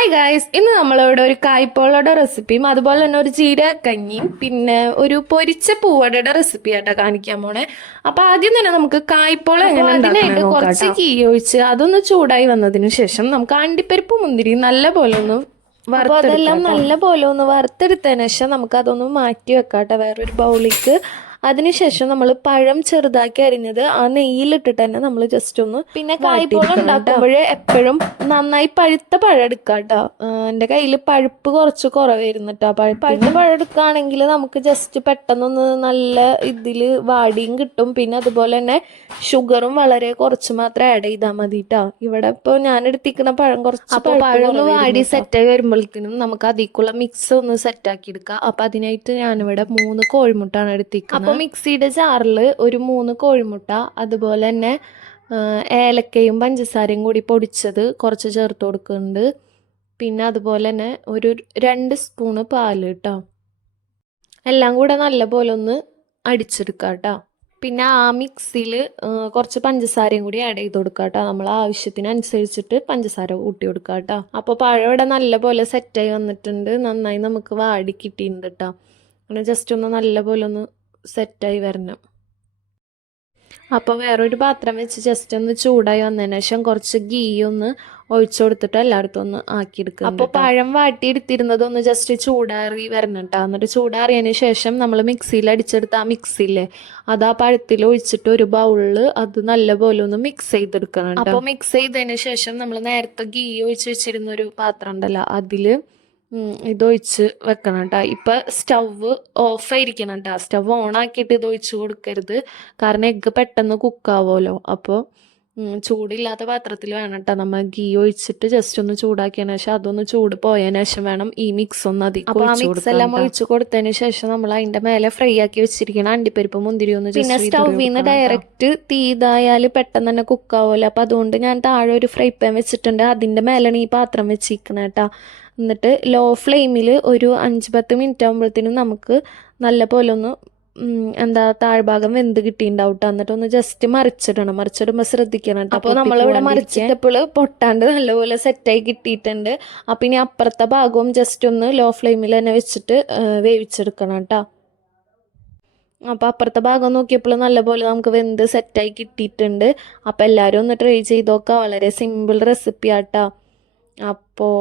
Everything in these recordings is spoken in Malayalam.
ഹായ് ഗായ്സ് ഇന്ന് നമ്മളിവിടെ ഒരു കായ്പോളയുടെ റെസിപ്പിയും അതുപോലെ തന്നെ ഒരു ജീരകഞ്ഞിയും പിന്നെ ഒരു പൊരിച്ച പൂവടയുടെ റെസിപ്പി ആയിട്ടാ കാണിക്കാൻ പോണേ. അപ്പൊ ആദ്യം തന്നെ നമുക്ക് കായ്പോള എങ്ങനെ അതിനായിട്ട് കുറച്ച് കീ ഒഴിച്ച് അതൊന്ന് ചൂടായി വന്നതിന് ശേഷം നമുക്ക് അണ്ടിപ്പരിപ്പ് മുന്തിരി നല്ല പോലെ ഒന്ന് അപ്പോൾ അതെല്ലാം നല്ല പോലെ ഒന്ന് വറുത്തെടുത്തതിന് ശേഷം നമുക്ക് അതൊന്ന് മാറ്റി വെക്കാട്ടെ വേറൊരു ബൗളിലേക്ക് അതിനുശേഷം നമ്മൾ പഴം ചെറുതാക്കി അരിഞ്ഞത് ആ നെയ്യിലിട്ടിട്ട് തന്നെ നമ്മൾ ജസ്റ്റ് ഒന്ന് പിന്നെ കായ്പോളം ഉണ്ടാക്കുമ്പോഴേ എപ്പോഴും നന്നായി പഴുത്ത പഴം എടുക്കാം കേട്ടോ എന്റെ കയ്യിൽ പഴുപ്പ് കുറച്ച് കുറവായിരുന്നു കേട്ടോ പഴുത്ത പഴം എടുക്കുകയാണെങ്കിൽ നമുക്ക് ജസ്റ്റ് പെട്ടെന്നൊന്ന് നല്ല ഇതിൽ വാടിയും കിട്ടും. പിന്നെ അതുപോലെ തന്നെ ഷുഗറും വളരെ കുറച്ച് മാത്രം ആഡ് ചെയ്താൽ മതി കേട്ടോ ഇവിടെ ഇപ്പോൾ ഞാൻ എടുത്തിരിക്കുന്ന പഴം കുറച്ച് അപ്പോൾ പഴം ഒന്ന് വാടി സെറ്റായി വരുമ്പോഴത്തേനും നമുക്ക് അതിക്കുള്ള മിക്സ് ഒന്ന് സെറ്റാക്കി എടുക്കാം. അപ്പോൾ അതിനായിട്ട് ഞാനിവിടെ മൂന്ന് കോഴിമുട്ടാണ് എടുത്തിരിക്കുന്നത്. അപ്പോൾ മിക്സിയുടെ ജാറിൽ ഒരു മൂന്ന് കോഴിമുട്ട അതുപോലെ തന്നെ ഏലക്കയും പഞ്ചസാരയും കൂടി പൊടിച്ചത് കുറച്ച് ചേർത്ത് കൊടുക്കുന്നുണ്ട്. പിന്നെ അതുപോലെ തന്നെ ഒരു രണ്ട് സ്പൂണ് പാൽ കേട്ടോ എല്ലാം കൂടെ നല്ലപോലെ ഒന്ന് അടിച്ചെടുക്കാം കേട്ടോ പിന്നെ ആ മിക്സിയിൽ കുറച്ച് പഞ്ചസാരയും കൂടി ആഡ് ചെയ്ത് കൊടുക്കുക കേട്ടോ നമ്മൾ ആവശ്യത്തിനനുസരിച്ചിട്ട് പഞ്ചസാര കൂട്ടി കൊടുക്കുക കേട്ടോ അപ്പോൾ പഴം ഇവിടെ നല്ലപോലെ സെറ്റായി വന്നിട്ടുണ്ട്. നന്നായി നമുക്ക് വാടി കിട്ടിയിട്ടുണ്ട് കേട്ടോ അങ്ങനെ ജസ്റ്റ് ഒന്ന് നല്ലപോലെ ഒന്ന് സെറ്റായി വരണം. അപ്പോൾ വേറൊരു പാത്രം വെച്ച് ജസ്റ്റ് ഒന്ന് ചൂടായി വന്നതിന് ശേഷം കുറച്ച് ഗീ ഒന്ന് ഒഴിച്ചു കൊടുത്തിട്ട് എല്ലായിടത്തും ഒന്ന് ആക്കിയെടുക്കുക അപ്പോൾ പഴം വാട്ടിയെടുത്തിരുന്നത് ഒന്ന് ജസ്റ്റ് ചൂടാറി വരണം കേട്ടോ എന്നിട്ട് ചൂടാറിയതിന് ശേഷം നമ്മൾ മിക്സിയിൽ അടിച്ചെടുത്ത ആ മിക്സിയില്ലേ അത് ആ പഴത്തിൽ ഒഴിച്ചിട്ട് ഒരു ബൗളിൽ അത് നല്ലപോലെ ഒന്ന് മിക്സ് ചെയ്തെടുക്കണം അപ്പോൾ മിക്സ് ചെയ്തതിന് ശേഷം നമ്മൾ നേരത്തെ ഗീ ഒഴിച്ച് വെച്ചിരുന്ന ഒരു പാത്രം ഉണ്ടല്ലോ അതിൽ ഇതൊഴിച്ച് വെക്കണം കേട്ടോ ഇപ്പം സ്റ്റവ് ഓഫായിരിക്കണം കേട്ടോ സ്റ്റവ് ഓൺ ആക്കിയിട്ട് ഇത് ഒഴിച്ച് കൊടുക്കരുത്. കാരണം എഗ്ഗ് പെട്ടെന്ന് കുക്കാവുമല്ലോ അപ്പോൾ ചൂടില്ലാത്ത പാത്രത്തിൽ വേണം കേട്ടോ നമ്മൾ ഗീ ഒഴിച്ചിട്ട് ജസ്റ്റ് ഒന്ന് ചൂടാക്കിയതിന് ശേഷം അതൊന്ന് ചൂട് പോയതിന് ശേഷം വേണം ഈ മിക്സ് ഒന്ന് അധികം അപ്പോൾ ആ മിക്സ് എല്ലാം ഒഴിച്ച് കൊടുത്തതിന് ശേഷം നമ്മൾ അതിന്റെ മേലെ ഫ്രൈ ആക്കി വെച്ചിരിക്കണം. അണ്ടിപ്പരിപ്പ് മുന്തിരി ഒന്ന് പിന്നെ സ്റ്റൗവിൽ നിന്ന് ഡയറക്റ്റ് തീ ഇതായാൽ പെട്ടെന്ന് തന്നെ കുക്കാവുമല്ലോ അപ്പോൾ അതുകൊണ്ട് ഞാൻ താഴെ ഒരു ഫ്രൈ പാൻ വെച്ചിട്ടുണ്ട്. അതിന്റെ മേലാണ് ഈ പാത്രം വെച്ചിരിക്കണേ കേട്ടോ എന്നിട്ട് ലോ ഫ്ലെയിമിൽ ഒരു അഞ്ച് പത്ത് മിനിറ്റ് ആകുമ്പോഴത്തേനും നമുക്ക് നല്ല പോലെ ഒന്ന് എന്താ താഴ്ഭാഗം വെന്ത് കിട്ടിയിട്ടുണ്ടാവും ട്ടോ. എന്നിട്ട് ഒന്ന് ജസ്റ്റ് മറിച്ചിടണം. മറിച്ചിടുമ്പോൾ ശ്രദ്ധിക്കണം കേട്ടോ. അപ്പോൾ നമ്മളിവിടെ മറിച്ചിട്ടപ്പോൾ പൊട്ടാണ്ട് നല്ലപോലെ സെറ്റായി കിട്ടിയിട്ടുണ്ട്. അപ്പം ഇനി അപ്പുറത്തെ ഭാഗവും ജസ്റ്റ് ഒന്ന് ലോ ഫ്ലെയിമിൽ തന്നെ വെച്ചിട്ട് വേവിച്ചെടുക്കണം കേട്ടോ. അപ്പോൾ അപ്പുറത്തെ ഭാഗം നോക്കിയപ്പോൾ നല്ലപോലെ നമുക്ക് വെന്ത് സെറ്റായി കിട്ടിയിട്ടുണ്ട്. അപ്പോൾ എല്ലാവരും ഒന്ന് ട്രൈ ചെയ്ത് നോക്കാം. വളരെ സിമ്പിൾ റെസിപ്പി ആട്ടോ അപ്പോൾ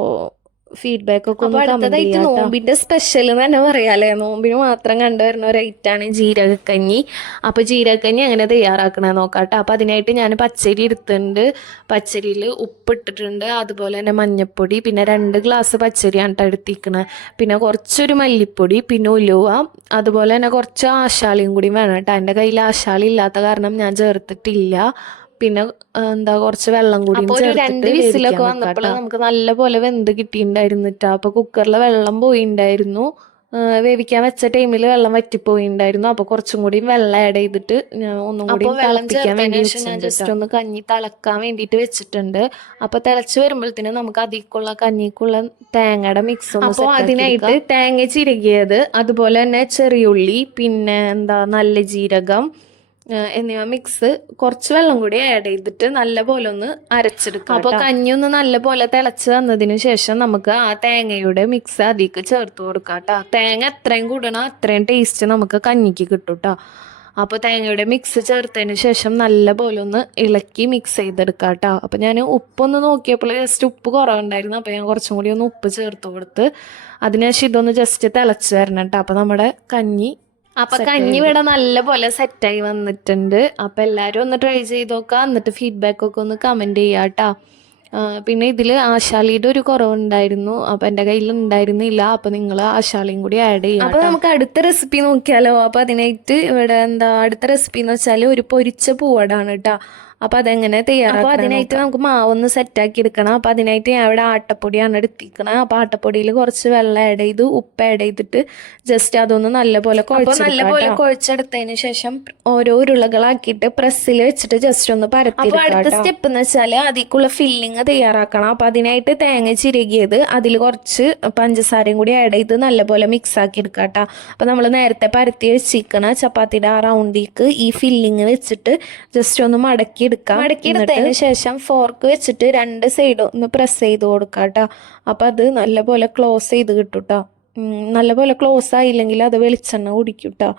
ഫീഡ്ബാക്ക് ഒക്കെ അടുത്തതായിട്ട് നോമ്പിന്റെ സ്പെഷ്യൽ എന്ന് തന്നെ പറയാല്ലേ? നോമ്പിന് മാത്രം കണ്ടുവരുന്ന ഒരു ഐറ്റാണ് ജീരകക്കഞ്ഞി. അപ്പോൾ ജീരകക്കഞ്ഞി അങ്ങനെ തയ്യാറാക്കണേ നോക്കാട്ടോ. അപ്പോൾ അതിനായിട്ട് ഞാൻ പച്ചരി എടുത്തിട്ടുണ്ട്. പച്ചരിയിൽ ഉപ്പിട്ടിട്ടുണ്ട്. അതുപോലെ തന്നെ മഞ്ഞൾപ്പൊടി പിന്നെ രണ്ട് ഗ്ലാസ് പച്ചരിയാണ് കേട്ടോ എടുത്തിരിക്കണത് പിന്നെ കുറച്ചൊരു മല്ലിപ്പൊടി പിന്നെ ഉലുവ അതുപോലെ തന്നെ കുറച്ച് ആശാളിയും കൂടി വേണം കേട്ടോ എന്റെ കയ്യിൽ ആശാളി ഇല്ലാത്ത കാരണം ഞാൻ ചേർത്തിട്ടില്ല. പിന്നെ എന്താ കുറച്ച് വെള്ളം കൂടി രണ്ട് വിസിലൊക്കെ വന്നപ്പോൾ നമുക്ക് നല്ല പോലെ വെന്ത് കിട്ടിയിട്ടുണ്ടായിരുന്നിട്ടാ അപ്പൊ കുക്കറിലെ വെള്ളം പോയിണ്ടായിരുന്നു. വേവിക്കാൻ വെച്ച ടൈമിൽ വെള്ളം വറ്റിപ്പോയിണ്ടായിരുന്നു. അപ്പൊ കുറച്ചും കൂടി വെള്ളം ആഡ് ചെയ്തിട്ട് ഞാൻ ഒന്നും കൂടി തിളപ്പിക്കാൻ വേണ്ടി ഞാൻ ജസ്റ്റ് ഒന്ന് കഞ്ഞി തിളക്കാൻ വേണ്ടിയിട്ട് വെച്ചിട്ടുണ്ട്. അപ്പൊ തിളച്ച് വരുമ്പോഴത്തേനും നമുക്ക് അതിക്കുള്ള കഞ്ഞിക്കുള്ള തേങ്ങയുടെ മിക്സ് അപ്പോൾ അതിനായിട്ട് തേങ്ങ ചിരകിയത് അതുപോലെ തന്നെ ചെറിയുള്ളി പിന്നെ എന്താ നല്ല ജീരകം എന്നിവ മിക്സ് കുറച്ച് വെള്ളം കൂടി ആഡ് ചെയ്തിട്ട് നല്ലപോലെ ഒന്ന് അരച്ചെടുക്കാം അപ്പോൾ കഞ്ഞി ഒന്ന് നല്ലപോലെ തിളച്ച് വന്നതിന് ശേഷം നമുക്ക് ആ തേങ്ങയുടെ മിക്സ് അതിലേക്ക് ചേർത്ത് കൊടുക്കാം കേട്ടോ. തേങ്ങ എത്രയും കൂടണോ അത്രയും ടേസ്റ്റ് നമുക്ക് കഞ്ഞിക്ക് കിട്ടും കേട്ടോ. അപ്പോൾ തേങ്ങയുടെ മിക്സ് ചേർത്തതിന് ശേഷം നല്ലപോലെ ഒന്ന് ഇളക്കി മിക്സ് ചെയ്തെടുക്കാം കേട്ടോ. അപ്പോൾ ഞാൻ ഉപ്പൊന്ന് നോക്കിയപ്പോൾ ജസ്റ്റ് ഉപ്പ് കുറവുണ്ടായിരുന്നു. അപ്പോൾ ഞാൻ കുറച്ചും കൂടി ഒന്ന് ഉപ്പ് ചേർത്ത് കൊടുത്ത് അതിനുശേഷം ഇതൊന്ന് ജസ്റ്റ് തിളച്ച് തരണം കേട്ടോ. അപ്പോൾ നമ്മുടെ കഞ്ഞി അപ്പൊ കഞ്ഞി ഇവിടെ നല്ല പോലെ സെറ്റായി വന്നിട്ടുണ്ട്. അപ്പൊ എല്ലാരും ഒന്ന് ട്രൈ ചെയ്ത് നോക്കാം എന്നിട്ട് ഫീഡ്ബാക്ക് ഒക്കെ ഒന്ന് കമന്റ് ചെയ്യാട്ടോ പിന്നെ ഇതിൽ ആശാലിയുടെ ഒരു കുറവുണ്ടായിരുന്നു. അപ്പൊ എന്റെ കയ്യിൽ ഉണ്ടായിരുന്നില്ല. അപ്പൊ നിങ്ങൾ ആശാലിയും കൂടി ആഡ് ചെയ്യാം അപ്പൊ നമുക്ക് അടുത്ത റെസിപ്പി നോക്കിയാലോ? അപ്പൊ അതിനായിട്ട് ഇവിടെ എന്താ അടുത്ത റെസിപ്പി എന്ന് വെച്ചാൽ ഒരു പൊരിച്ച പൂവടാണ് കേട്ടോ അപ്പൊ അതെങ്ങനെ തയ്യാറാക്കും അപ്പൊ അതിനായിട്ട് നമുക്ക് മാവൊന്ന് സെറ്റാക്കി എടുക്കണം. അപ്പൊ അതിനായിട്ട് ഞാൻ ഇവിടെ ആട്ടപ്പൊടിയാണ് എടുത്തിരിക്കണം. അപ്പൊ ആട്ടപ്പൊടിയിൽ കുറച്ച് വെള്ളം ആഡ് ചെയ്ത് ഉപ്പ് ആഡ് ചെയ്തിട്ട് ജസ്റ്റ് അതൊന്ന് നല്ലപോലെ കുഴച്ച് നല്ലപോലെ കുഴച്ചെടുത്തതിന് ശേഷം ഓരോ ഉരുളകളാക്കിയിട്ട് പ്രസ്സിൽ വെച്ചിട്ട് ജസ്റ്റ് ഒന്ന് പരത്തി അടുത്ത സ്റ്റെപ്പ് എന്ന് വെച്ചാൽ അതിക്കുള്ള ഫില്ലിങ് തയ്യാറാക്കണം. അപ്പൊ അതിനായിട്ട് തേങ്ങ ചിരകിയത് അതിൽ കുറച്ച് പഞ്ചസാരയും കൂടി ആഡ് ചെയ്ത് നല്ലപോലെ മിക്സ് ആക്കി എടുക്കാം കേട്ടോ. അപ്പൊ നമ്മൾ നേരത്തെ പരത്തി വെച്ചിരിക്കണ ചപ്പാത്തിയുടെ ആ റൗണ്ടിലേക്ക് ഈ ഫില്ലിങ് വെച്ചിട്ട് ജസ്റ്റ് ഒന്ന് മടക്കി എടുക്കാം മടക്കിയെടുത്തതിന് ശേഷം ഫോർക്ക് വെച്ചിട്ട് രണ്ട് സൈഡും ഒന്ന് പ്രസ് ചെയ്ത് കൊടുക്കാം കേട്ടോ അപ്പം അത് നല്ലപോലെ ക്ലോസ് ചെയ്ത് കിട്ടും കേട്ടോ നല്ലപോലെ ക്ലോസ് ആയില്ലെങ്കിൽ അത് വെളിച്ചെണ്ണ കുടിക്കും കേട്ടോ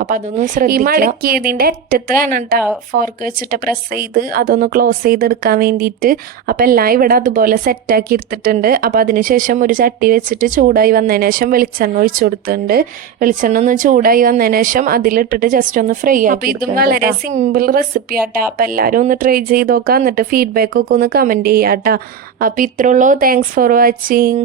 അപ്പം അതൊന്ന് ശ്രദ്ധിക്കുക ഈ മടക്കിയതിന്റെ അറ്റത്ത് വേണം കേട്ടോ ഫോർക്ക് വെച്ചിട്ട് പ്രസ് ചെയ്ത് അതൊന്ന് ക്ലോസ് ചെയ്തെടുക്കാൻ വേണ്ടിയിട്ട്. അപ്പം എല്ലാം ഇവിടെ അതുപോലെ സെറ്റാക്കി എടുത്തിട്ടുണ്ട്. അപ്പം അതിനുശേഷം ഒരു ചട്ടി വെച്ചിട്ട് ചൂടായി വന്നതിന് ശേഷം വെളിച്ചെണ്ണ ഒഴിച്ചു കൊടുത്തിട്ടുണ്ട്. വെളിച്ചെണ്ണ ഒന്ന് ചൂടായി വന്നതിന് ശേഷം അതിലിട്ടിട്ട് ജസ്റ്റ് ഒന്ന് ഫ്രൈ ആക്കി അപ്പം ഇതും വളരെ സിമ്പിൾ റെസിപ്പി ആട്ടാ അപ്പം എല്ലാവരും ഒന്ന് ട്രൈ ചെയ്ത് നോക്കാം. എന്നിട്ട് ഫീഡ്ബാക്ക് ഒക്കെ ഒന്ന് കമന്റ് ചെയ്യാം കേട്ടോ അപ്പം ഇത്രയുള്ളൂ താങ്ക്സ് ഫോർ വാച്ചിങ്